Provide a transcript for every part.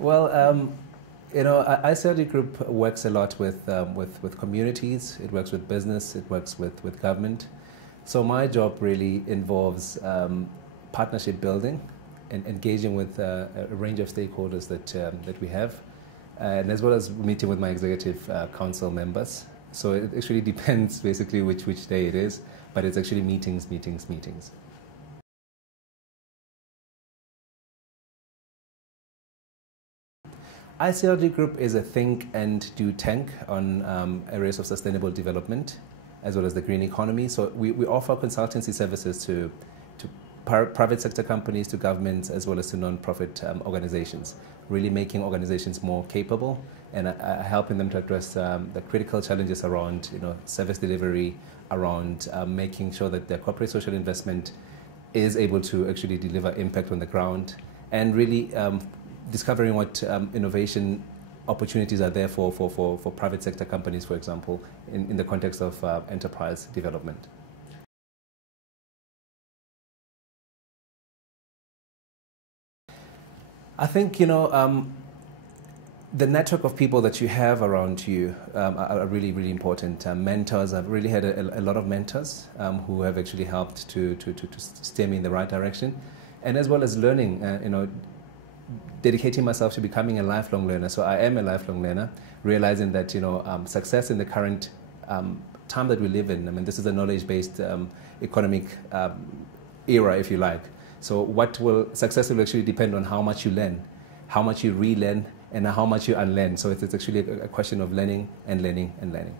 Well, ICRD Group works a lot with communities. It works with business. It works with government. So my job really involves partnership building and engaging with a range of stakeholders that we have, and as well as meeting with my executive council members. So it actually depends basically which day it is, but it's actually meetings. ICRD Group is a think and do tank on areas of sustainable development as well as the green economy. So we offer consultancy services to private sector companies, to governments, as well as to non-profit organizations, really making organizations more capable and helping them to address the critical challenges around service delivery, around making sure that their corporate social investment is able to actually deliver impact on the ground, and really discovering what innovation opportunities are there for private sector companies, for example, in the context of enterprise development. I think, the network of people that you have around you are really, really important. Mentors, I've really had a lot of mentors who have actually helped to steer me in the right direction. And as well as learning, dedicating myself to becoming a lifelong learner. So I am a lifelong learner, realizing that success in the current time that we live in, I mean, this is a knowledge-based economic era, if you like. So success will actually depend on how much you learn, how much you relearn, and how much you unlearn. So it's actually a question of learning and learning and learning.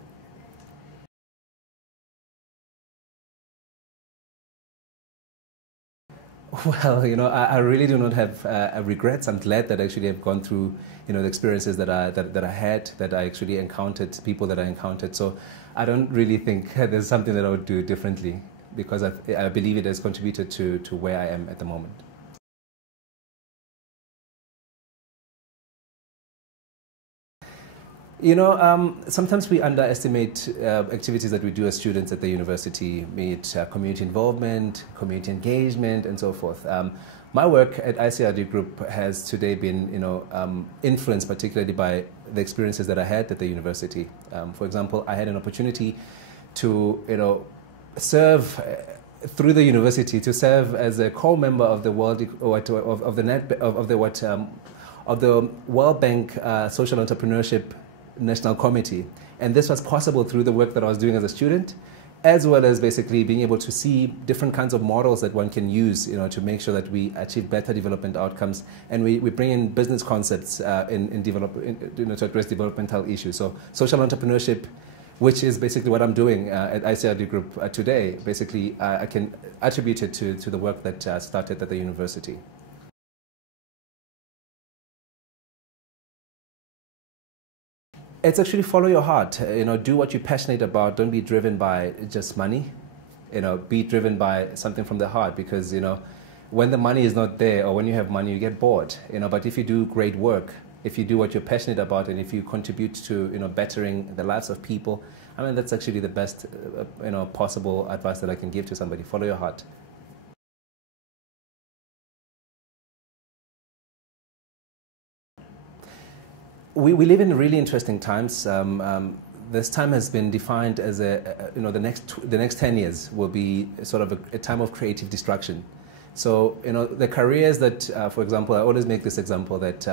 Well, I really do not have regrets. I'm glad that I actually have gone through, the experiences that I had, that I actually encountered, people that I encountered. So I don't really think there's something that I would do differently, because I believe it has contributed to where I am at the moment. Sometimes we underestimate activities that we do as students at the university, be it community involvement, community engagement, and so forth. My work at ICRD Group has today been, influenced particularly by the experiences that I had at the university. For example, I had an opportunity to, serve through the university, to serve as a core member of the World Bank Social Entrepreneurship National Committee. And this was possible through the work that I was doing as a student, as well as basically being able to see different kinds of models that one can use, to make sure that we achieve better development outcomes, and we bring in business concepts to address developmental issues. So social entrepreneurship, which is basically what I'm doing at ICRD Group today, basically I can attribute it to the work that started at the university. It's actually follow your heart. Do what you're passionate about. Don't be driven by just money. Be driven by something from the heart, because when the money is not there, or when you have money, you get bored. But if you do great work, if you do what you're passionate about, and if you contribute to bettering the lives of people, I mean, that's actually the best possible advice that I can give to somebody. Follow your heart. We live in really interesting times. This time has been defined as the next 10 years will be sort of a time of creative destruction. So the careers that, for example, I always make this example that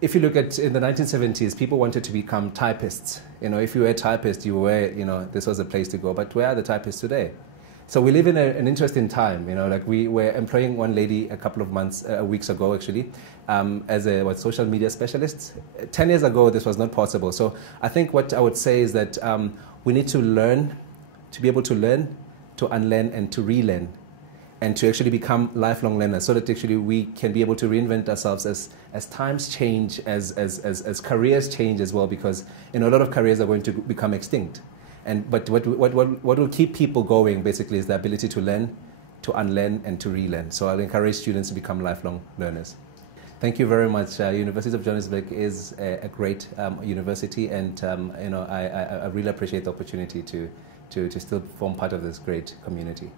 if you look at in the 1970s, people wanted to become typists. If you were a typist, you were this was a place to go. But where are the typists today? So we live in an interesting time, like we were employing one lady a couple of weeks ago actually, as a social media specialist. 10 years ago, this was not possible. So I think what I would say is that we need to learn, to be able to learn, to unlearn, and to relearn, and to actually become lifelong learners, so that actually we can be able to reinvent ourselves as times change, as careers change as well, because a lot of careers are going to become extinct. But what will keep people going basically is the ability to learn, to unlearn, and to relearn. So I'll encourage students to become lifelong learners. Thank you very much. University of Johannesburg is a great university, and I really appreciate the opportunity to still form part of this great community.